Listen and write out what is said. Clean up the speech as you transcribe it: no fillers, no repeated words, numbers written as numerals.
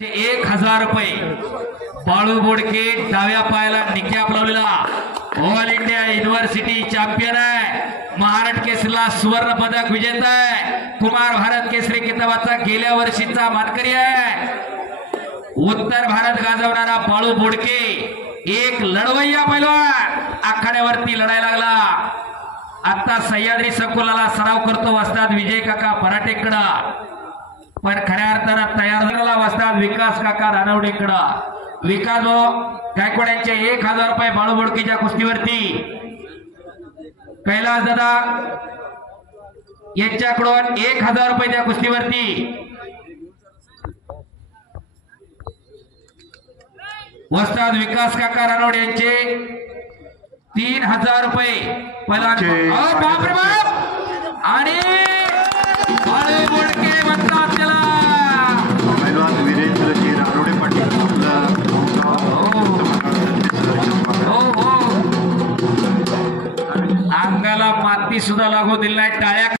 1000 रुपये बाळू बोडके डाव्या पायाला निकॅप लावलेला ऑल इंडिया युनिव्हर्सिटी चॅम्पियन आहे। महाराष्ट्र केसरीला सुवर्ण पदक विजेता आहे। कुमार भारत केसरी किताबाचा गेल्या वर्षीचा मानकरी आहे। उत्तर भारत गाजवणारा बाळू बोडके एक लढवय्या पैलवान आखाड्यावरती लढायला लागला। आता सह्याद्री संकुलाला सराव करतो वस्ताद विजय काका पराटेकडा, पण खऱ्या अर्थानं तयार झालेला वस्ताद विकास काका रानवडेकडा। विकास गायकवाड यांचे 1000 रुपये बाळू बोडकेच्या कुस्तीवरती। कैलास दादा यांच्याकडून 1000 रुपये त्या कुस्तीवरती। वस्ताद विकास काका रानवडे यांचे 3000 रुपये बाप रे बाप। आणि बाळू बोडके म्हणतात त्याला अंगाला माती सुद्धा लागू दिली नाही। टाळ्या